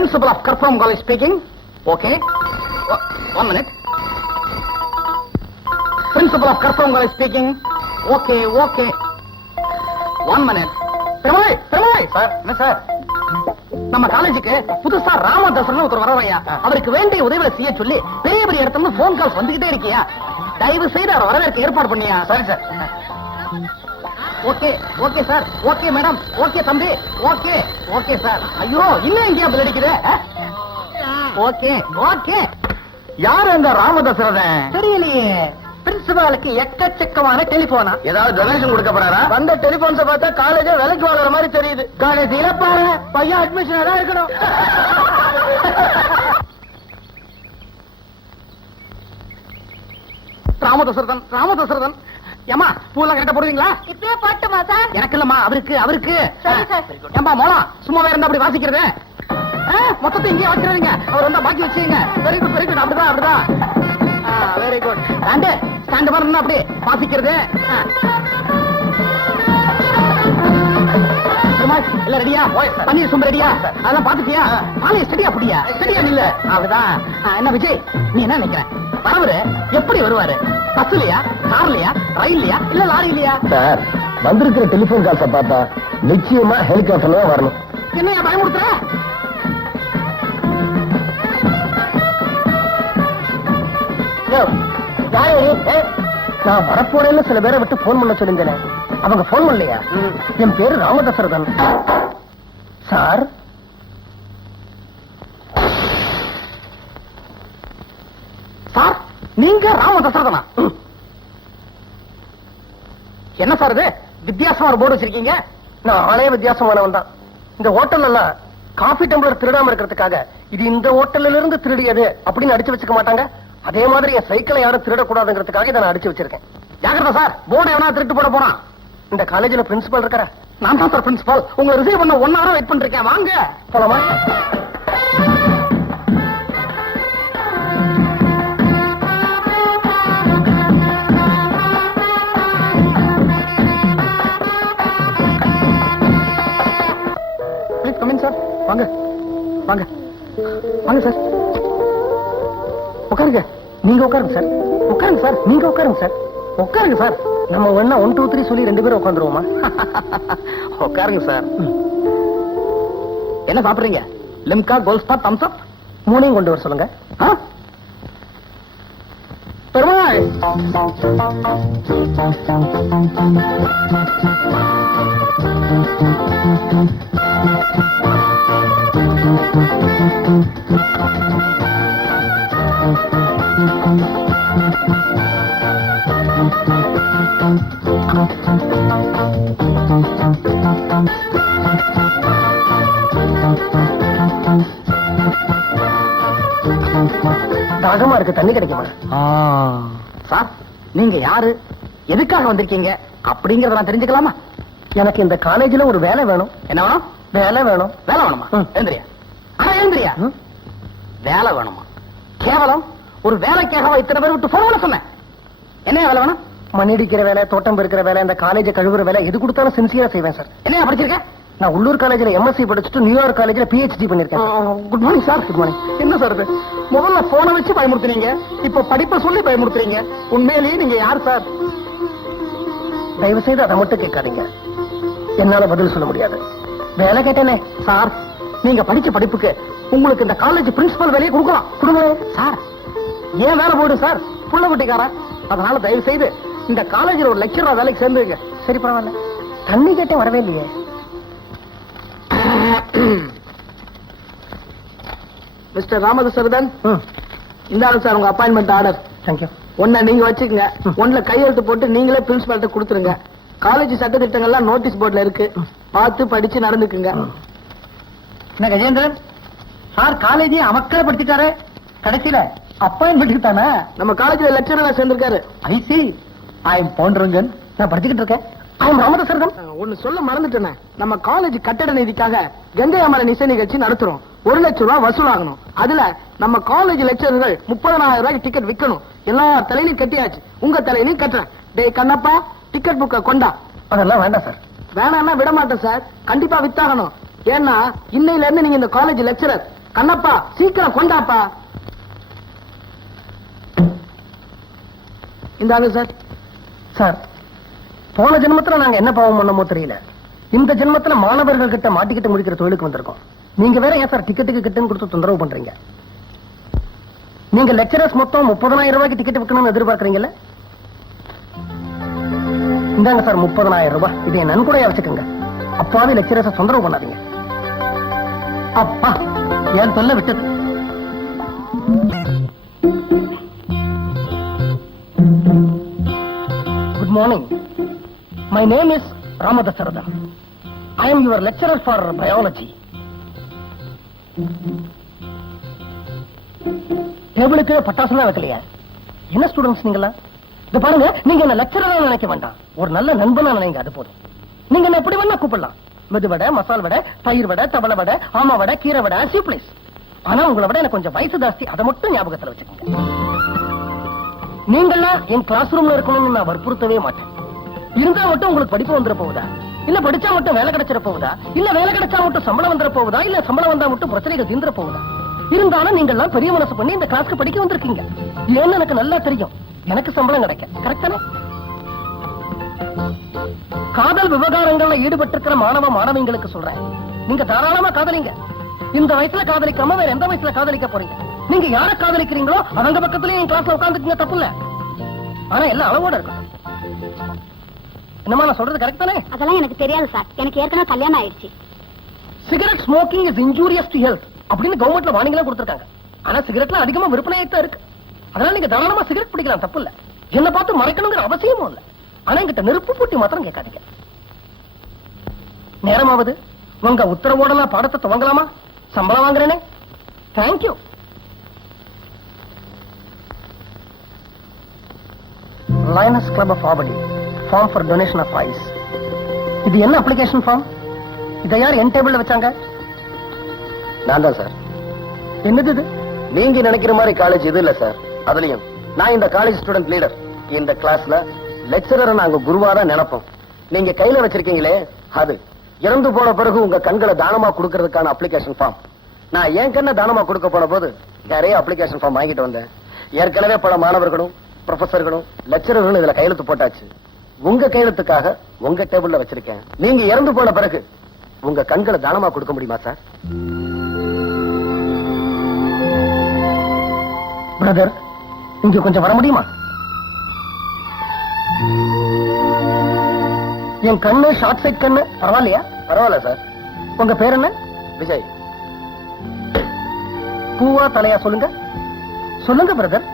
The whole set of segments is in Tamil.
Principal of Karpuram College speaking. Okay. 1 minute. Principal of Karpuram College speaking. Okay. 1 minute. Perumal sir. என்ன சார்? நம்ம காலேஜுக்கு புதுசா ராமதாசன் ஒருத்தர் வரவையா, அவருக்கு வேண்டிய உதவியை செய்ய சொல்லி பெரிய பெரிய இடத்துல போன் கால்ஸ் வந்துகிட்டே இருக்கியா? தயவு செய்து அவர் வரவேற்க ஏற்பாடு பண்ணியா? சரி sir. Okay sir. Okay madam. Okay தம்பி. Okay sir. ஐயோ இன்னும் எங்கேயா பில் அடிக்குது? ஓகே. யாரு அந்த ராமதாசரன்? தெரியலையே. பிரின்சிபாலுக்கு எக்கச்சக்கமான டெலிபோனா. ஏதாவது டொனேஷன் கொடுக்க போறாரா? வந்த டெலிபோன்ஸ பார்த்தா காலேஜ் விலைக்கு வாங்குற மாதிரி தெரியுது. காலேஜ் இழப்பாரு பையன் அட்மிஷன் தான் இருக்கணும். ராமதாசரதன் ஏமா பூலாம் கரெக்டா போடுவீங்களா? இப்பவே போட்டுமா சார்? எனக்கு இல்லம்மா, அவருக்கு. சரி சார். ஏம்பா மோளம் சும்மா வேற இருந்தா அப்படி வாசிக்கிறது மொத்தத்தை இங்கே வச்சிருவீங்க. அவர் வந்தா பாக்கி வச்சுங்க. Very good. அப்படிதான். Very good. ஸ்டாண்ட் பண்ணணும் அப்படி வாசிக்கிறது. இல்ல ரெடியா? பன்னீர் சும்பு ரெடியா? அதெல்லாம் பாத்துட்டியா? மாலை ஸ்டடியா புடியா? ஸ்டடியா இல்ல. அப்படிதான். என்ன விஜய் நீ என்ன நினைக்கிற? வரவரு எப்படி வருவாரு? பஸ்லயா, கார்லயா, ரயில்லயா, இல்ல லாரிலயா? சார், வந்திருக்கிற டெலிபோன் கால்ஸ பார்த்தா நிச்சயமா ஹெலிகாப்டர்ல வரணும். என்னையா பயமுறுத்துற? நான் வரப்போறேன்னு சில பேரை விட்டு போன் பண்ண சொல்லிருந்தேன். அவங்க போன் பண்ணலையா? என் பேரு ராமதாசரதன் சார். சார் நீங்க ராமதாசரதனா? என்ன சார் இது வித்தியாசமா ஒரு போர்டு வச்சிருக்கீங்க? நான் ஆளே வித்தியாசமானவன் தான். இந்த ஹோட்டல் எல்லாம் காஃபி டம்ளர் திருடாம இருக்கிறதுக்காக இது இந்த ஹோட்டல்ல இருந்து திருடியது அப்படின்னு அடிச்சு வச்சுக்க மாட்டாங்க. அதே மாதிரி என் சைக்கிளை யாரும் திருடக்கூடாதுங்கிறதுக்காக இதை நான் அடிச்சு வச்சிருக்கேன். ஜாக்கிரதா சார், போர்டு எவனா திருட்டு போட போறான். இந்த காலேஜ்ல பிரின்சிபல் இருக்கிற நான் தான் சார் பிரின்சிபல். உங்களை ரிசீவ் பண்ண 1 hour வெயிட் பண்ணிருக்கேன். வாங்க போலாமா? Please come in sir. வாங்க சார். உட்காருங்க. நீங்க உட்காருங்க சார். உட்காருங்க சார். நீங்க உட்காருங்க சார். உட்காருங்க சார். நம்ம வேணா 1 2 3 சொல்லி 2 பேரும் உட்காந்துருவோமா? உட்காருங்க சார். என்ன சாப்பிடுறீங்க? லிம்கா, கோல்ஸ்பா, தம்ஸ் அப்? 3 கொண்டு வர சொல்லுங்க. பெருமாள் தாகமா இருக்கு, தண்ணி கிடைக்குமா? சார் நீங்க யாரு, எதுக்காக வந்திருக்கீங்க அப்படிங்கறத நான் தெரிஞ்சுக்கலாமா? எனக்கு இந்த காலேஜ்ல ஒரு வேலை வேணும். என்ன வேணும்? வேலை வேணும். வேலை வேணுமா? எழுந்திரியா. வேலை வேணுமா? கேவலம் ஒரு வேலைக்காக இத்தனை பேர் விட்டு போன சொன்னேன். என்ன வேலை வேணும்? மண் அடிக்கிற வேலை, தோட்டம் பெருக்கிற வேலை, இந்த காலேஜ் கழுவுற வேலை, எது கொடுத்தாலும் சின்சியரா செய்வேன் சார். என்ன படிச்சிருக்கேன்? நான் உள்ளூர் காலேஜ்ல எம்எஸ்சி படிச்சுட்டு நியூயார்க் காலேஜ்ல PhD பண்ணிருக்கேன். Good morning sir. Good morning. என்ன சார் இது? முதல்ல போனை வச்சு பயமுறுத்துறீங்க, இப்ப படிப்பை சொல்லி பயமுறுத்துறீங்க. உண்மையிலேயே நீங்க யார் சார்? தயவு செய்து அதை மட்டும் கேட்காதீங்க, என்னால பதில் சொல்ல முடியாது. வேலை கேட்டேனே சார். நீங்க படிச்ச படிப்புக்கு உங்களுக்கு இந்த காலேஜ் பிரின்சிபல் வேலையை கொடுக்கலாம். கொடுங்க சார். ஏன் வேலை போடு சார்? புள்ள குட்டிக்காரன். அதனால தயவு செய்து இந்த காலேஜில் ஒரு லெக்சரா வேலைக்கு சேர்ந்துங்க. சரி பரவாயில்ல. தண்ணி கேட்டேன், வரவே இல்லையே. மிஸ்டர் ராமதாசரதன், இந்தாங்க சார் உங்க அப்பாயின்மெண்ட் ஆர்டர். தேங்க்யூ. ஒன்ன நீங்க வச்சுக்கங்க. ஒன்னுல கையெழுத்து போட்டு நீங்களே பிரின்சிபால்ட்ட கொடுத்துருங்க. காலேஜ் சட்ட திட்டங்கள்லாம் நோட்டீஸ் போர்ட்ல இருக்கு, பார்த்து படிச்சு நடந்துக்குங்க. என்ன கஜேந்திரன் சார் காலேஜே அமக்களை படிச்சுட்டாரு, கடைசியில அப்பாயின்மெண்ட் தானே நம்ம காலேஜ்ல லெக்சரரா சேர்ந்திருக்காரு. IC I am பவுண்டரங்கன். நான் படிச்சுக்கிட்டு இருக்கேன். I am Ramadasarathan. ஒன்னு சொல்ல மறந்துட்டேன். நம்ம காலேஜ் கட்டட நிதிக்காக கங்கையாமரன் இசை நிகழ்ச்சி நடத்துறோம். 1 லட்சம் ரூபாய் வசூலாகணும். அதுல நம்ம காலேஜ் லெக்சரர்கள் 30,000 ரூபாய்க்கு டிக்கெட் விற்கணும். எல்லா தலையிலையும் கட்டியாச்சு, உங்க தலையிலையும் கட்டுறேன். டேய் கண்ணப்பா, டிக்கெட் புக்க கொண்டா. அதெல்லாம் வேண்டாம் சார். வேணாம்னா விட மாட்டேன் சார், கண்டிப்பா வித்தாகணும். ஏன்னா இன்னையில இருந்து நீங்க இந்த காலேஜ் லெக்சரர். கண்ணப்பா சீக்கிரம் கொண்டாப்பா. இந்தாங்க சார். சார், போன ஜென்மத்துல நாங்க என்ன பாவம் பண்ணமோ தெரியல, இந்த ஜென்மத்துல மாணவர்கள் கிட்ட மாட்டிக்கிட்டு முடிக்கிற தொழிலுக்கு வந்திருக்கோம். நீங்க வேற ஏன் சார் டிக்கெட்டுக்கு கிட்டுன்னு கொடுத்து தொந்தரவு பண்றீங்க? நீங்க லெக்சரர்ஸ் மொத்தம் 30,000 ரூபாய்க்கு டிக்கெட் விற்கணும்னு எதிர்பார்க்கறீங்கல்ல? இந்தாங்க சார் 30,000 ரூபாய். இதை என் நன்கொடையா வச்சுக்கோங்க. அப்பாவே லெக்சரர்ஸ் தொந்தரவு பண்ணாதீங்க. அப்பா, என் தொல்லை விட்டது. Good morning. My name is Ramadasarathan. I am your lecturer for biology. டேபிளுக்கு பட்டாசுலாம் வைக்கலையா? என்ன ஸ்டூடெண்ட்ஸ் நீங்களா? இது பாருங்க, நீங்க என்ன லெக்சரரா நினைக்க வேண்டாம், ஒரு நல்ல நண்பனா நினைங்க, அது போதும். நீங்க என்ன எப்படி வேணா கூப்பிடலாம். மெதுவடை, மசால் வடை, தயிர் வடை, தவளை வடை, ஆமா வடை, கீரை வடை, as you please. ஆனா உங்களை விட எனக்கு கொஞ்சம் வயசு ஜாஸ்தி, அதை மட்டும் ஞாபகத்துல வச்சுக்கோங்க. நீங்கள்லாம் என் கிளாஸ் ரூம்ல இருக்கணும்னு நான் வற்புறுத்தவே மாட்டேன். இருந்தா மட்டும் உங்களுக்கு படிப்பு வந்துட போகுதா, இல்ல படிச்சா மட்டும் வேலை கிடைச்சிட போகுதா, இல்ல வேலை கிடைச்சா மட்டும் சம்பளம் வந்துட போகுதா, இல்ல சம்பளம் வந்தா மட்டும் பிரச்சனைகள் தீர்ந்துட போகுதா? இருந்தாலும் நீங்க எல்லாம் பெரிய மனசு பண்ணி இந்த கிளாஸ்க்கு படிக்க வந்திருக்கீங்க. ஏன்னு எனக்கு நல்லா தெரியும், எனக்கு சம்பளம் கிடைக்க. கரெக்டானே? காதல் விவகாரங்கள்ல ஈடுபட்டிருக்கிற மாணவ மாணவிங்களுக்கு சொல்றேன், நீங்க தாராளமா காதலிங்க. இந்த வயசுல காதலிக்காம வேற எந்த வயசுல காதலிக்க போறீங்க? நீங்க யார காதலிக்கிறீங்களோ அவங்க பக்கத்துலயே என் கிளாஸ்ல உட்காந்துக்கீங்க, தப்பு இல்ல. ஆனா எல்லாம் அளவோட இருக்கும். என்னமா நான் சொல்றது கரெக்ட் தானே? அதெல்லாம் எனக்கு தெரியாது சார், எனக்கு ஏற்கனவே கல்யாணம் ஆயிடுச்சு. Cigarette smoking is injurious to health அப்படின்னு கவர்மெண்ட்ல வார்னிங்லாம் கொடுத்திருக்காங்க. ஆனா சிகரெட்ல அதிகமா விற்பனையாயிட்டு தான் இருக்கு. அதனால நீங்க தாராளமா சிகரெட் பிடிக்கலாம், தப்பு இல்ல. என்ன பார்த்து மறைக்கணுங்கிற அவசியமும் இல்ல. ஆனா என்கிட்ட நெருப்பு பூட்டி மாத்திரம் கேட்காதீங்க. நேரமாவது உங்க உத்தரவோட நான் பாடத்தை துவங்கலாமா? சம்பளம் வாங்குறேனே. தேங்க்யூ. லயனஸ் கிளப் ஆஃப் ஆபடி form for donation of eyes. இது என்ன அப்ளிகேஷன் ஃபார்ம்? இதை யார் என் டேபிள்ல வச்சாங்க? நான் தான் சார். என்னது இது? நீங்க நினைக்கிற மாதிரி காலேஜ் இது இல்ல சார். அதுலயும் நான் இந்த காலேஜ் ஸ்டூடெண்ட் லீடர். இந்த கிளாஸ்ல லெக்சரரை நாங்க குருவா தான் நினைப்போம். நீங்க கையில வச்சிருக்கீங்களே, அது இறந்து போன பிறகு உங்க கண்களை தானமா கொடுக்கறதுக்கான அப்ளிகேஷன் ஃபார்ம். நான் என் கண்ணை தானமா கொடுக்க போன போது நிறைய அப்ளிகேஷன் ஃபார்ம் வாங்கிட்டு வந்தேன். ஏற்கனவே பல மாணவர்களும் ப்ரொஃபசர்களும் லெக்சரர்களும் இதுல கையெழுத்து போட்டாச்சு. உங்க கையெழுத்துக்காக உங்க டேபிள்ல வச்சிருக்கேன். நீங்க இறந்து போன பிறகு உங்க கண்களை தானமா கொடுக்க முடியுமா சார்? பிரதர், இங்க கொஞ்சம் வர முடியுமா? என் கண்ணு ஷார்ட் சைட் கண்ணு, பரவாயில்லையா? பரவாயில்ல சார். உங்க பேர் என்ன? விஜய். பூவா தலையா சொல்லுங்க. சொல்லுங்க பிரதர்.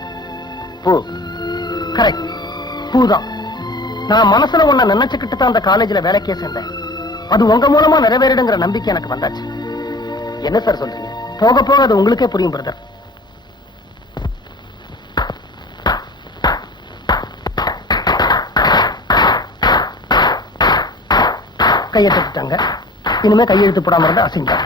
பூ. கரெக்ட், பூதான். நான் மனசுல உன்னை நினைச்சுக்கிட்டு தான் அந்த காலேஜ்ல வேலைக்கே சேர்ந்தேன். அது உங்க மூலமா நிறைவேறிடுங்கிற நம்பிக்கை எனக்கு வந்தாச்சு. என்ன சார் சொல்றீங்க? போக போக அது உங்களுக்கே புரியும் பிரதர். கையை தட்டிட்டாங்க, இனிமே கையெழுத்து போடாம இருந்தா அசிங்கம்.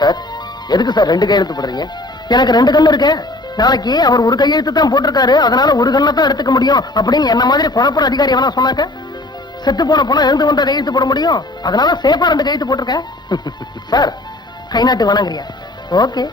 சார், எதுக்கு சார் 2 கையெழுத்து போடுறீங்க? எனக்கு 2 கண்ணு இருக்கு. நாளைக்கு அவர் ஒரு கையெழுத்து தான் போட்டிருக்காரு, அதனால ஒரு கண்ணை தான் எடுத்துக்க முடியும் அப்படின்னு என்ன மாதிரி குழப்பற அதிகாரி எவனா சொன்னாக்க? செத்து போன போனா எழுந்து வந்தா கையெழுத்து போட முடியும், அதனால சேஃபா 2 கையெழுத்து போட்டிருக்கேன். சார், கை நாட்டு வணங்குறியா? ஓகே.